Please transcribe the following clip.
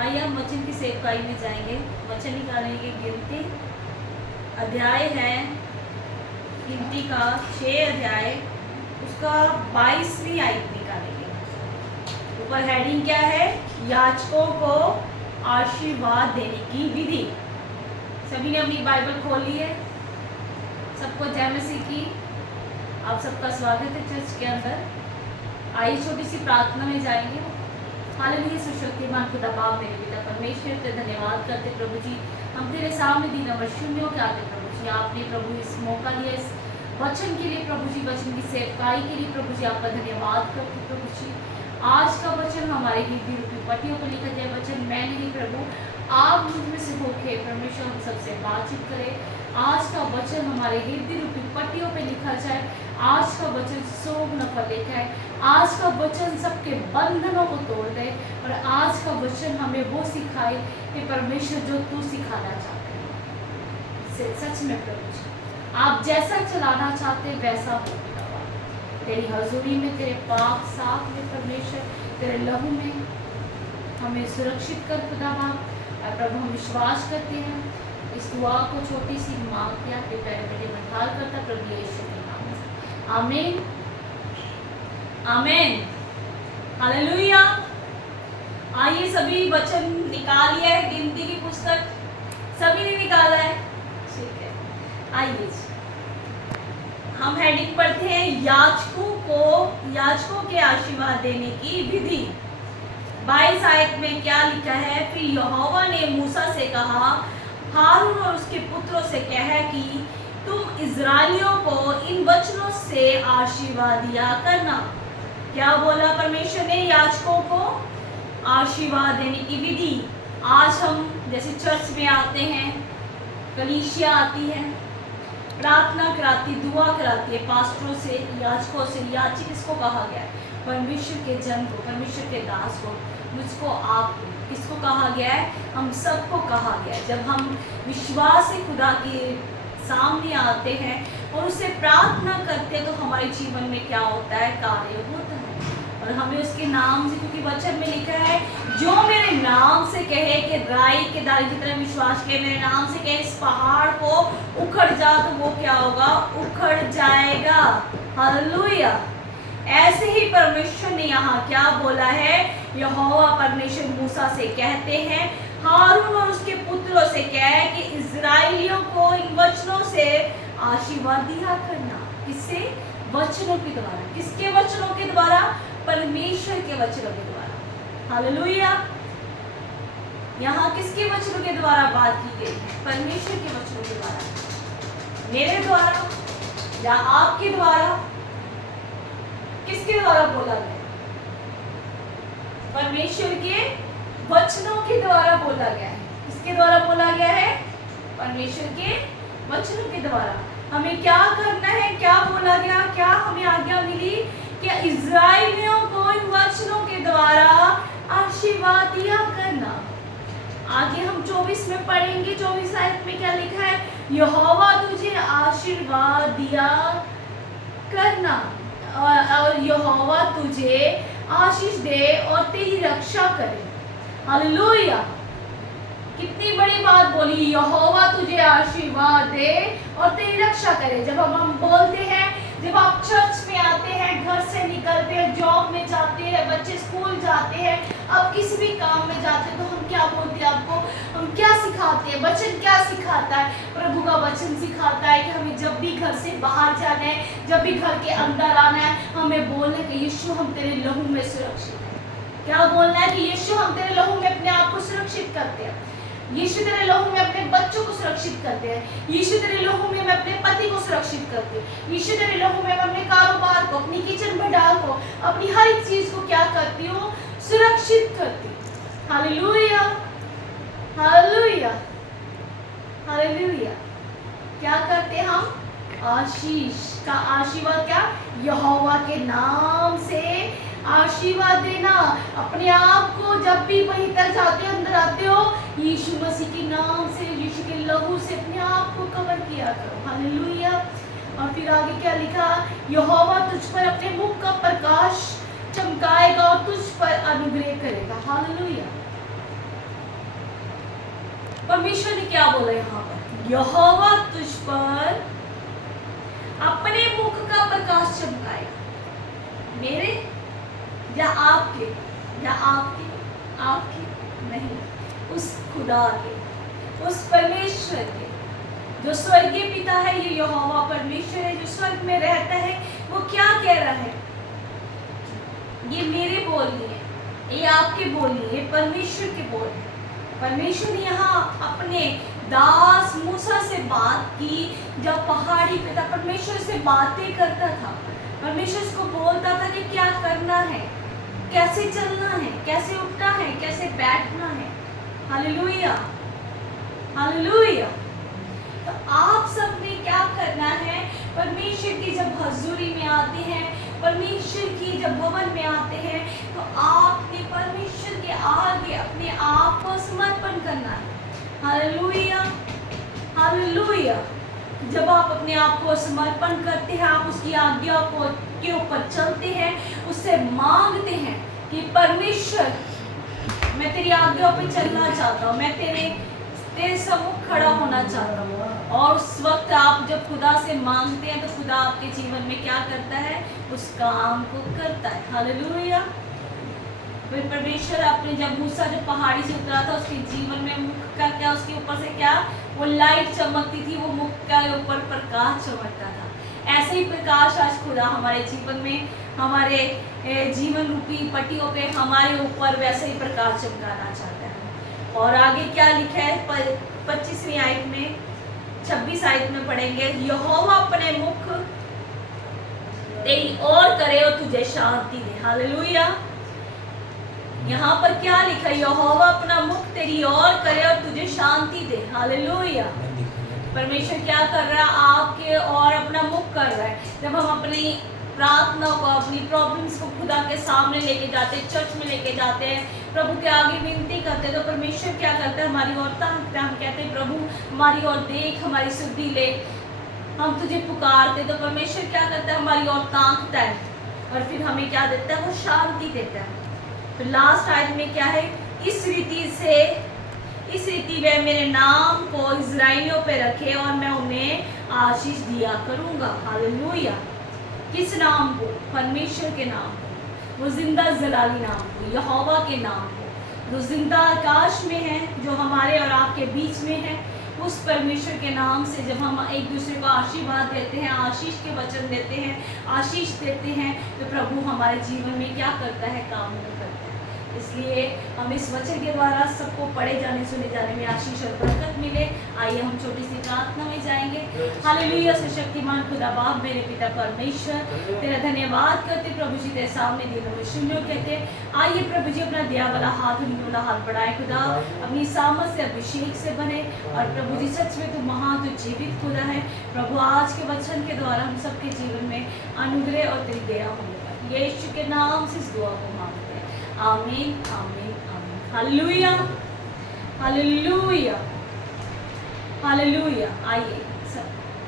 आइए हम वचन की सेवकाई में जाएंगे। वचन निकालेंगे गिनती अध्याय है, गिनती का 6 अध्याय, उसका 22वीं आयत निकालेंगे। ऊपर हेडिंग क्या है? याजकों को आशीर्वाद देने की विधि। सभी ने अपनी बाइबल खोल ली है? सबको जय मसीह की। आप सबका स्वागत है चर्च के अंदर। आइए छोटी सी प्रार्थना में जाएंगे। हालेलुया। सर्वशक्तिमान खुदा बाप मेरे पिता परमेश्वर ते धन्यवाद करते प्रभु जी, हम तेरे सामने दिन नंबर शून्यों के आते प्रभु जी। आपने प्रभु इस मौका दिया, इस वचन के लिए प्रभु जी, वचन की सेवकाई के लिए प्रभु जी आपका धन्यवाद करते प्रभु जी। आज का वचन हमारे हृदय रूपी पट्टियों पर लिखा जाए। वचन मैं नहीं प्रभु, आप मुझ में से होके परमेश्वर हम सबसे बातचीत करें। आज का वचन हमारे हृदय रूपी पट्टियों पे लिखा जाए। आज का वचन सोग न पर लिखा है। आज का वचन सबके बंधनों को तोड़ दे और आज का वचन हमें वो सिखाए कि परमेश्वर जो तू सिखाना चाहते हैं सच में प्रभु जी, आप जैसा चलाना चाहते वैसा हो। तेरी हजूरी में, तेरे पाक साथ में परमेश्वर, तेरे लहू में हमें सुरक्षित कर खुदा बाप। और प्रभु हम विश्वास करते हैं इस दुआ को छोटी सी मांग के आपके पैर बेटे मंथाल करता प्रभु यीशु के नाम में, आमीन आमीन हालेलुया। आइए सभी वचन निकाल लिया है, गिनती की पुस्तक सभी ने निकाला है? ठीक है। आइए हम हेडिंग पढ़ते हैं याजकों के आशीर्वाद देने की विधि। 22 आयत में क्या लिखा है? फिर यहोवा ने मूसा से कहा, हारून और उसके पुत्रों से कह कि तुम इज़राइलियों को इन वचनों से आशीर्वाद दिया करना। क्या बोला परमेश्वर ने? याजकों को आशीर्वाद देने की विधि। आज हम जैसे चर्च में आते हैं, कलीसिया आती है, प्रार्थना कराती, दुआ कराती है पास्टरों से, याजकों से। याजक किसको कहा गया है? परमेश्वर के जन को, परमेश्वर के दास को, मुझको, आपको। किसको कहा गया है? हम सबको कहा गया है। जब हम विश्वास से खुदा के सामने आते हैं और उसे प्रार्थना करते हैं तो हमारे जीवन में क्या होता है? कार्य होता है। और हमें उसके नाम से, क्योंकि वचन में लिखा है, जो मेरे नाम से कहे कि राई के दाने की तरह विश्वास किए, मेरे नाम से कहे इस पहाड़ को उखड़ जा, तो वो क्या होगा? उखड़ जाएगा। हालेलुया। ऐसे ही परमेश्वर ने यहाँ क्या बोला है? यहोवा परमेश्वर मूसा से कहते हैं, हारून और उसके पुत्रों से कह कि इज़राइलियों को इन वचनों से आशीर्वाद दिया करना। किससे? वचनों के द्वारा। किसके वचनों के द्वारा? परमेश्वर के वचनों के द्वारा। हालेलुया। यहाँ किसके वचनों के द्वारा बात की गई है? परमेश्वर के वचनों के द्वारा। मेरे द्वारा या आपके द्वारा? किसके द्वारा बोला गया? परमेश्वर के वचनों के द्वारा बोला गया है। किसके द्वारा बोला गया है? परमेश्वर के वचनों के द्वारा। हमें क्या करना है? क्या बोला गया? क्या हमें आज्ञा मिली कि इज़राइलियों को इन वचनों के द्वारा आशीर्वाद दिया करना। आगे हम 24 में पढ़ेंगे। 24 आयत में क्या लिखा है? यहोवा तुझे आशीर्वाद दिया करना और यहोवा तुझे आशीष दे और तेरी रक्षा करे। हालेलुया। कितनी बड़ी बात बोली, यहोवा तुझे आशीर्वाद दे और तेरी रक्षा करे। जब हम बोलते हैं, जब आप चर्च में आते हैं, घर से निकलते हैं, जॉब में जाते हैं, बच्चे स्कूल जाते हैं, अब किसी भी काम में जाते हैं, तो हम क्या बोलते हैं? आपको हम क्या सिखाते हैं? वचन क्या सिखाता है? प्रभु का वचन सिखाता है कि हमें जब भी घर से बाहर जाना है, जब भी घर के अंदर आना है, हमें बोलना है कि यीशु हम तेरे लहू में सुरक्षित है। क्या बोलना है? कि यीशु हम तेरे लहू में अपने आप को सुरक्षित करते हैं। यीशु तेरे लहू में अपने बच्चों को सुरक्षित करते हैं। यीशु तेरे लहू में मैं अपने पति को सुरक्षित करती हूँ। यीशु तेरे लहू में मैं अपने कारोबार को, अपनी किचन भंडार को, अपनी हर एक चीज को क्या करती हूँ? सुरक्षित करती हूँ। Hallelujah hallelujah hallelujah. क्या करते हम? आशीष का आशीर्वाद। क्या? यहोवा के नाम से आशीर्वाद देना। अपने आप को जब भी वहीं तक जाते हो, अंदर आते हो, यीशु मसीह के नाम से, यीशु के लहू से अपने आप को कवर किया करो। हालेलुया। और फिर आगे क्या लिखा? यहोवा तुझ पर अपने मुख का प्रकाश चमकाएगा और तुझ पर अनुग्रह करेगा। हालेलुया। परमेश्वर ने क्या बोला यहाँ पर, यहोवा तुझ पर अपने मुख का प्रकाश चमकाएगा। मेरे या आपके, या आपके नहीं, उस खुदा के, उस परमेश्वर के जो स्वर्गीय पिता है, ये यहोवा परमेश्वर है जो स्वर्ग में रहता है। वो क्या कह रहा है, ये मेरे बोल नहीं है, ये आपके बोल नहीं है, परमेश्वर के बोल है। परमेश्वर ने यहाँ अपने दास मूसा से बात की, जब पहाड़ी पे था परमेश्वर से बातें करता था। परमेश्वर उसको बोलता था कि क्या करना है, कैसे चलना है, कैसे उठना है, कैसे बैठना है। Hallelujah, hallelujah. तो आप सब ने क्या करना है, परमेश्वर की जब हजूरी में आते हैं, परमेश्वर की जब भवन में आते हैं, तो आपने परमेश्वर के आगे अपने आप को समर्पण करना है। Hallelujah, hallelujah. जब आप अपने आप को समर्पण करते हैं, आप उसकी आज्ञा को के ऊपर चलते हैं, उससे मांगते हैं कि परमेश्वर मैं तेरी आज्ञा पे चलना चाहता हूँ, मैं तेरे सम्मुख खड़ा होना चाहता हूँ। और उस वक्त आप जब खुदा से मांगते हैं तो खुदा आपके जीवन में क्या करता है, उस काम को करता है। हालेलुया। फिर परमेश्वर आपने जब मूसा जब पहाड़ी से उतरा था, उसके जीवन में मुख का क्या, उसके ऊपर से क्या वो लाइट चमकती थी, वो मुख का ऊपर प्रकाश चमकता था। ऐसे ही प्रकाश आज खुदा हमारे जीवन में, हमारे जीवन रूपी पट्टियों पे हमारे ऊपर वैसे ही प्रकाश चमकाना चाहता है। और आगे क्या लिखा है 25वीं आयत में, 26 आयत में पढ़ेंगे, यहोवा अपने मुख तेरी ओर करे और तुझे शांति दे। हालेलुया। यहाँ पर क्या लिखा है, यहोवा अपना मुख तेरी ओर करे और तुझे शांति दे। हालेलुया। परमेश्वर क्या कर रहा है, आपके और अपना मुख कर रहा है। जब हम अपनी प्रार्थना को, अपनी प्रॉब्लम्स को खुदा के सामने लेके जाते हैं, चर्च में लेके जाते हैं, प्रभु के आगे विनती करते हैं, तो परमेश्वर क्या करता है, हमारी ओर ताकता है। हम कहते हैं प्रभु हमारी ओर देख, हमारी सुधि ले, हम तुझे पुकारते, तो परमेश्वर क्या करता है, हमारी ओर ताकता है और फिर हमें क्या देता है, वो शांति देता है। तो लास्ट आयत में क्या है, इस रीति वे मेरे नाम को इज़राइलियों पे रखे और मैं उन्हें आशीष दिया करूंगा। हालेलुया। किस नाम को, परमेश्वर के नाम को, वो जिंदा जलाली नाम को, यहोवा के नाम को, जो जिंदा आकाश में है, जो हमारे और आपके बीच में है, उस परमेश्वर के नाम से जब हम एक दूसरे को आशीर्वाद देते हैं, आशीष के वचन देते हैं, आशीष देते हैं, तो प्रभु हमारे जीवन में क्या करता है, काम करता है। इसलिए हम इस वचन के द्वारा सबको पढ़े जाने, सुने जाने में आशीष और बरकत मिले। आइए हम छोटी सी प्रार्थना में जाएंगे। हालेलुया। शक्तिमान खुदा बाप, मेरे पिता परमेश्वर, तेरा धन्यवाद करते प्रभु जी, तेरे सामने दिलों में शून्य कहते। आइए प्रभु जी अपना दिया वाला हाथ, वाला हाथ बढ़ाए खुदा, अपनी सामर्थ से, अभिषेक से बने। और प्रभु जी सच में तू महान, तू जीवित खुदा है। प्रभु आज के वचन के द्वारा हम सबके जीवन में अनुग्रह और तेरी दया होने पाए, यीशु के नाम से इस दुआ को मांगते हैं। आमीन, आमीन, आमीन। Hallelujah, hallelujah, hallelujah. आइए